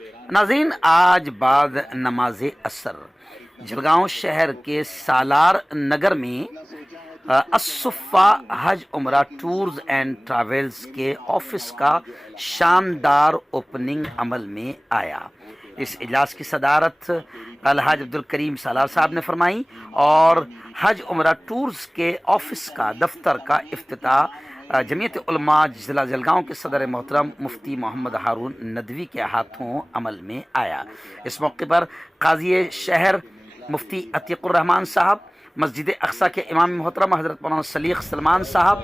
ناظرین، آج بعد نماز عصر جلگاؤں شہر کے سالار نگر میں الصفہ حج عمرہ ٹورز اینڈ ٹریولز کے آفس کا شاندار اوپننگ عمل میں آیا۔ اس اجلاس کی صدارت الحاج عبدالکریم سالار صاحب نے فرمائی اور حج عمرہ ٹورز کے آفس کا دفتر کا افتتاح جمعیت علماء ضلع جلگاؤں کے صدر محترم مفتی محمد ہارون ندوی کے ہاتھوں عمل میں آیا۔ اس موقع پر قاضی شہر مفتی عتیق الرحمان صاحب، مسجد اقصی کے امام محترم حضرت مولانا سلیق سلمان صاحب،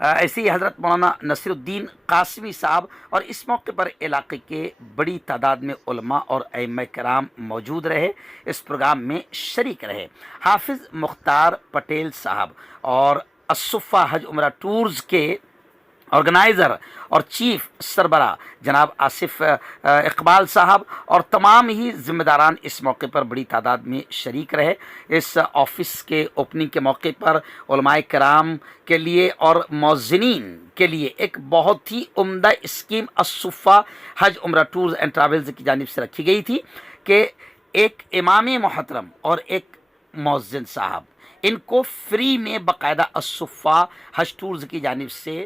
ایسے ہی حضرت مولانا نصیر الدین قاسمی صاحب، اور اس موقع پر علاقے کے بڑی تعداد میں علماء اور ائمہ کرام موجود رہے، اس پروگرام میں شریک رہے۔ حافظ مختار پٹیل صاحب اور الصفہ حج عمرہ ٹورز کے آرگنائزر اور چیف سربراہ جناب آصف اقبال صاحب اور تمام ہی ذمہ داران اس موقع پر بڑی تعداد میں شریک رہے۔ اس آفس کے اوپننگ کے موقع پر علماء کرام کے لیے اور مؤذنین کے لیے ایک بہت ہی عمدہ اسکیم الصفہ حج عمرہ ٹورز اینڈ ٹریولز کی جانب سے رکھی گئی تھی کہ ایک امام محترم اور ایک مؤذن صاحب، ان کو فری میں باقاعدہ الصفہ حج ٹورز کی جانب سے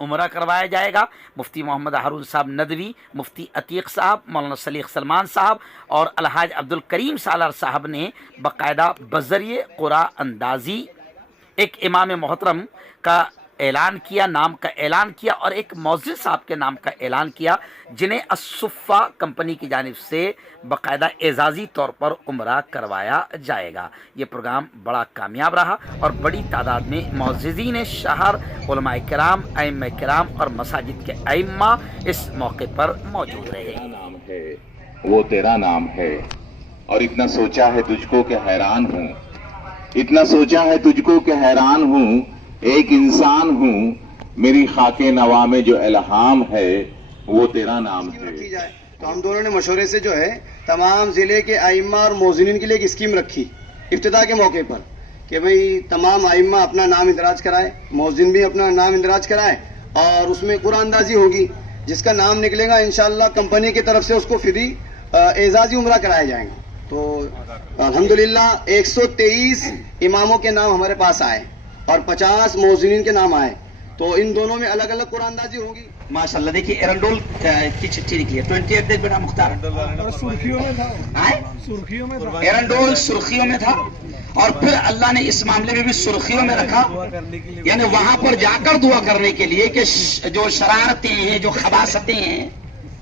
عمرہ کروایا جائے گا۔ مفتی محمد ہارون صاحب ندوی، مفتی عتیق صاحب، مولانا سلیق سلمان صاحب اور الحاج عبدالکریم سالار صاحب نے باقاعدہ بذریعہ قرآن اندازی ایک امام محترم کا اعلان کیا، نام کا اعلان کیا، اور ایک مؤذن صاحب کے نام کا اعلان کیا، جنہیں الصفہ کمپنی کی جانب سے باقاعدہ اعزازی طور پر عمرہ کروایا جائے گا۔ یہ پروگرام بڑا کامیاب رہا اور بڑی تعداد میں معززین شہر، علماء کرام، ائمہ کرام اور مساجد کے ائمہ اس موقع پر موجود رہے۔ نام ہے وہ تیرا نام ہے، اور اتنا سوچا ہے تجھ کو کہ حیران ہوں، اتنا سوچا ہے تجھ کو کہ حیران ہوں، ایک انسان ہوں، میری خاک نوا میں جو الہام ہے وہ تیرا نام ہے۔ تو ہم دونوں نے مشورے سے جو ہے تمام ضلع کے ائمہ اور مؤذنین کے لیے ایک اسکیم رکھی افتتاح کے موقع پر کہ بھئی تمام ائمہ اپنا نام اندراج کرائے، مؤذن بھی اپنا نام اندراج کرائے، اور اس میں قرآن اندازی ہوگی، جس کا نام نکلے گا انشاءاللہ کمپنی کی طرف سے اس کو فری اعزازی عمرہ کرایا جائے گا۔ تو الحمدللہ 123 اماموں کے نام ہمارے پاس آئے اور 50 مؤذنین کے نام آئے، تو ان دونوں میں الگ الگ قرآن اندازی ہوگی۔ ماشاءاللہ دیکھیے ایرنڈول کی چٹھی نکلی ہے 28 دیکھ بیٹا مختار، ایرنڈول سرخیوں میں تھا، اور پھر اللہ نے اس معاملے میں بھی سرخیوں میں رکھا، یعنی وہاں پر جا کر دعا کرنے کے لیے کہ جو شرارتیں ہیں، جو خباثتیں ہیں،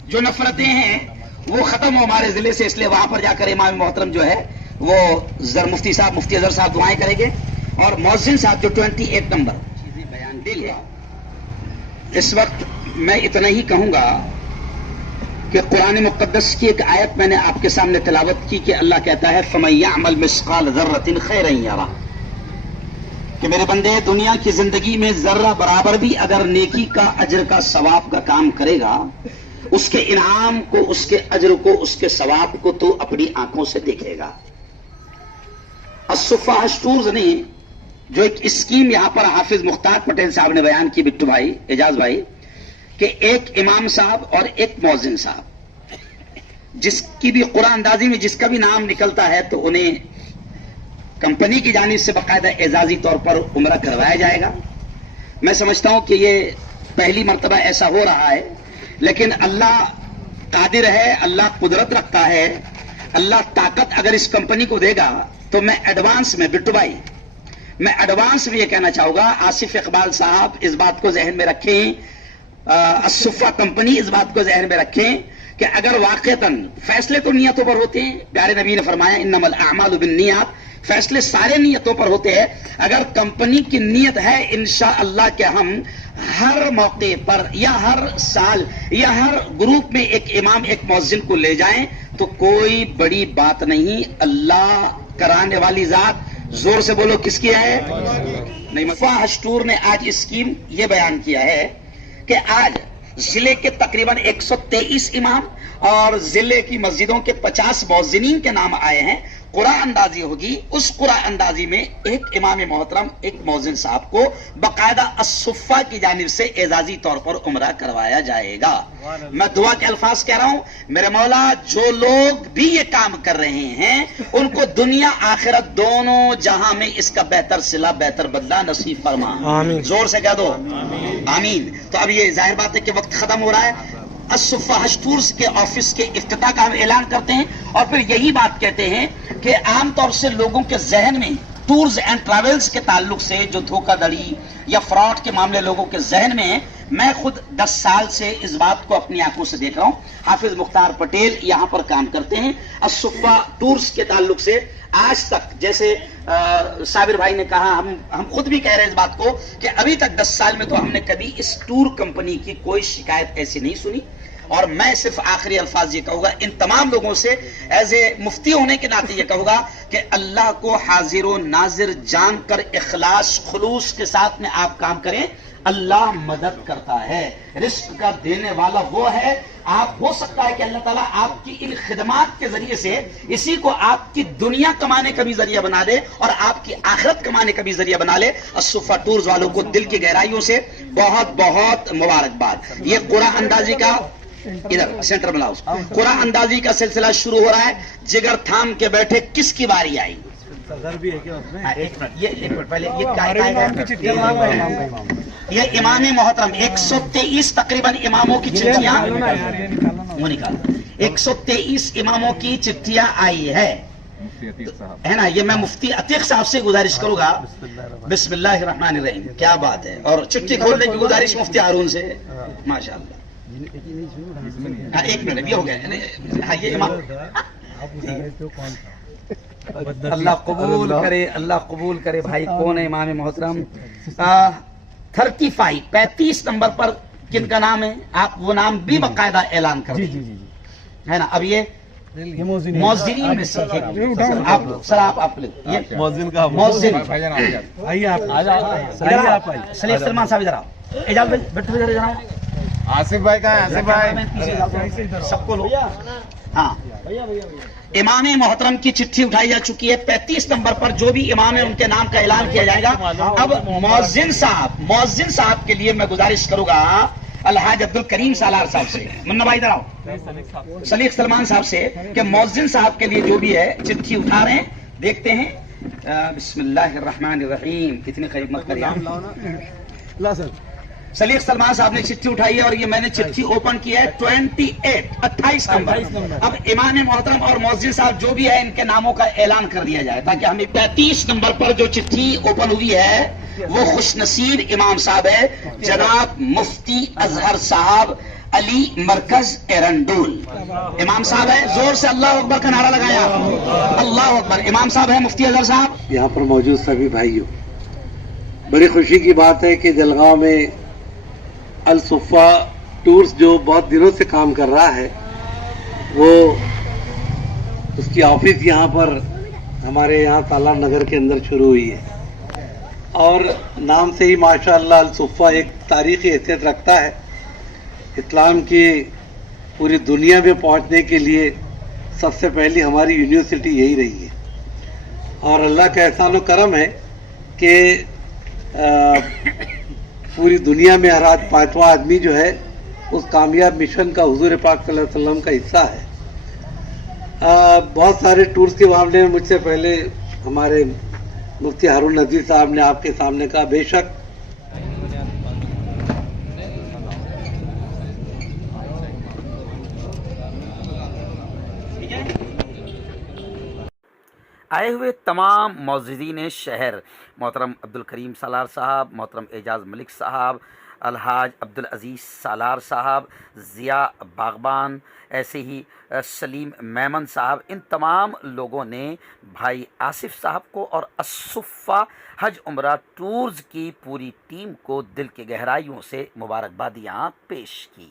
جو نفرتیں ہیں، وہ ختم ہو ہمارے ضلع سے، اس لیے وہاں پر جا کر امام محترم جو ہے وہ مفتی صاحب، مفتی اظہر صاحب دعائیں کریں گے، اور مؤذن صاحب جو 28 نمبر بیان دے لیا۔ اس وقت میں اتنا ہی کہوں گا کہ قرآن مقدس کی ایک آیت میں نے آپ کے سامنے تلاوت کی کہ اللہ کہتا ہے فَمَن يَعْمَلْ مِثْقَالَ ذَرَّةٍ خَيْرًا يَرَهُ، کہ میرے بندے دنیا کی زندگی میں ذرہ برابر بھی اگر نیکی کا، اجر کا، ثواب کا کام کرے گا، اس کے انعام کو، اس کے اجر کو، اس کے ثواب کو تو اپنی آنکھوں سے دیکھے گا۔ الصفہ حج ٹورز نے جو ایک اسکیم یہاں پر حافظ مختار پٹیل صاحب نے بیان کی، بٹو بھائی، اعجاز بھائی، کہ ایک امام صاحب اور ایک مؤذن صاحب، جس کی بھی قرآن اندازی میں جس کا بھی نام نکلتا ہے تو انہیں کمپنی کی جانب سے باقاعدہ اعزازی طور پر عمرہ کروایا جائے گا۔ میں سمجھتا ہوں کہ یہ پہلی مرتبہ ایسا ہو رہا ہے، لیکن اللہ قادر ہے، اللہ قدرت رکھتا ہے، اللہ طاقت اگر اس کمپنی کو دے گا تو میں ایڈوانس میں، بٹو بھائی، میں ایڈوانس میں یہ کہنا چاہوں گا، آصف اقبال صاحب اس بات کو ذہن میں رکھیں، الصفہ کمپنی اس بات کو ذہن میں رکھیں کہ اگر واقعتاً فیصلے تو نیتوں پر ہوتے ہیں، پیارے نبی نے فرمایا انما الاعمال بالنیات، فیصلے سارے نیتوں پر ہوتے ہیں، اگر کمپنی کی نیت ہے انشاءاللہ کہ ہم ہر موقع پر یا ہر سال یا ہر گروپ میں ایک امام، ایک مؤذن کو لے جائیں تو کوئی بڑی بات نہیں، اللہ کرانے والی ذات، زور سے بولو کس کی ہے؟ نہیں۔ حج ٹور نے آج اسکیم یہ بیان کیا ہے کہ آج ضلع کے تقریباً 123 امام اور ضلع کی مسجدوں کے 50 مؤذنین کے نام آئے ہیں، قرآن اندازی ہوگی، اس قرآن اندازی میں ایک امام محترم، ایک مؤذن صاحب کو باقاعدہ الصفہ کی جانب سے اعزازی طور پر عمرہ کروایا جائے گا۔ میں دعا کے الفاظ کہہ رہا ہوں، میرے مولا جو لوگ بھی یہ کام کر رہے ہیں ان کو دنیا آخرت دونوں جہاں میں اس کا بہتر صلہ، بہتر بدلہ نصیب فرما۔ آمین، زور سے کہہ دو آمین۔ تو اب یہ ظاہر بات ہے کہ وقت ختم ہو رہا ہے۔ الصفہ حج ٹورز کے آفس کے افتتاح کا ہم اعلان کرتے ہیں اور پھر یہی بات کہتے ہیں کہ عام طور سے لوگوں کے ذہن میں ٹورز اینڈ ٹریولز کے تعلق سے جو دھوکہ دڑی یا فراڈ کے معاملے لوگوں کے ذہن میں ہیں، میں خود 10 سال سے اس بات کو اپنی آنکھوں سے دیکھ رہا ہوں۔ حافظ مختار پٹیل یہاں پر کام کرتے ہیں الصفہ ٹورز کے تعلق سے۔ آج تک جیسے صابر بھائی نے کہا، ہم خود بھی کہہ رہے ہیں اس بات کو کہ ابھی تک 10 سال میں تو ہم نے کبھی اس ٹور کمپنی کی کوئی شکایت ایسی نہیں سنی۔ اور میں صرف آخری الفاظ یہ کہوں گا ان تمام لوگوں سے، ایز اے مفتی ہونے کے ناطے یہ کہوں گا کہ اللہ کو حاضر و ناظر جان کر اخلاص خلوص کے ساتھ میں آپ کام کریں، اللہ مدد کرتا ہے، رزق کا دینے والا وہ ہے۔ آپ ہو سکتا ہے کہ اللہ تعالیٰ آپ کی ان خدمات کے ذریعے سے اسی کو آپ کی دنیا کمانے کا بھی ذریعہ بنا دے اور آپ کی آخرت کمانے کا بھی ذریعہ بنا لے۔ الصفہ ٹورز والوں کو دل کی گہرائیوں سے بہت بہت مبارکباد۔ یہ قرآن اندازی کا ادھر سینٹر بناؤ، قرآن اندازی کا سلسلہ شروع ہو رہا ہے۔ جگر تھام کے بیٹھے کس کی باری آئی؟ ایک منٹ پہلے یہ امام محترم 123 تقریباً اماموں کی چٹھیاں وہ نکال 123 اماموں کی چٹھیاں آئی ہے نا۔ یہ میں مفتی عتیق صاحب سے گزارش کروں گا، بسم اللہ الرحمن الرحیم، کیا بات ہے، اور چٹھی کھولنے کی گزارش مفتی ہارون سے، ماشاء اللہ۔ ایک منٹ یہ ہو گیا، یہ امام اللہ قبول کرے، اللہ قبول کرے۔ بھائی کون ہے امام محترم؟ 35 نمبر پر کن کا نام ہے؟ آپ وہ نام بھی باقاعدہ اعلان کر دیں، ہے نا۔ اب یہ مؤذنین میں سے آپ سر آپ یہ مؤذن سلیق سلمان صاحب ادھر آؤ، اجازت بھائی بیٹھو ادھر جناب۔ آصف بھائی کہاں ہے؟ آصف بھائی سب کو لو، ہاں۔ امام محترم کی چٹھی اٹھائی جا چکی ہے، 35 نمبر پر جو بھی امام ہے ان کے نام کا اعلان کیا جائے گا۔ اب مؤذن صاحب کے لیے میں گزارش کروں گا الحاج عبد الکریم سالار صاحب سے، منا بھائی ادھر آؤ، سلیق سلمان صاحب سے، کہ مؤذن صاحب کے لیے جو بھی ہے چٹھی اٹھا رہے ہیں، دیکھتے ہیں۔ بسم اللہ الرحمن الرحیم، اتنی قریب مت کریے۔ سلیق سلمان صاحب نے چٹھی اٹھائی ہے اور یہ میں نے چٹھی اوپن کی ہے 28 نمبر۔ اب امام محترم اور مؤذن صاحب جو بھی ہے ان کے ناموں کا اعلان کر دیا جائے تاکہ ہمیں 35 نمبر پر جو چٹھی اوپن ہوئی ہے وہ خوش نصیب امام صاحب ہے، جناب مفتی اظہر صاحب علی مرکز ایرنڈول۔ امام صاحب ہے، زور سے اللہ اکبر کا نعرہ لگایا، اللہ اکبر۔ امام صاحب ہے مفتی اظہر صاحب۔ یہاں پر موجود سبھی بھائیوں، بڑی خوشی کی بات ہے کہ جلگاؤں میں الصفہ ٹورز جو بہت دنوں سے کام کر رہا ہے، وہ اس کی آفس یہاں پر ہمارے یہاں سالار نگر کے اندر شروع ہوئی ہے، اور نام سے ہی ماشاءاللہ الصفہ ایک تاریخی حیثیت رکھتا ہے۔ اسلام کی پوری دنیا میں پہنچنے کے لیے سب سے پہلی ہماری یونیورسٹی یہی رہی ہے، اور اللہ کا احسان و کرم ہے کہ پوری دنیا میں ہر 5واں آدمی جو ہے اس کامیاب مشن کا حضور پاک صلی اللہ علیہ وسلم کا حصہ ہے۔ بہت سارے ٹورز کے معاملے میں مجھ سے پہلے ہمارے مفتی ہارون نذیر صاحب نے آپ کے سامنے کہا، بے شک آئے ہوئے تمام معززین شہر، محترم عبد الکریم سالار صاحب، محترم اعجاز ملک صاحب، الحاج عبدالعزیز سالار صاحب، ضیاء باغبان، ایسے ہی سلیم میمن صاحب، ان تمام لوگوں نے بھائی آصف صاحب کو اور الصفہ حج عمرہ ٹورز کی پوری ٹیم کو دل کے گہرائیوں سے مبارکبادیاں پیش کی۔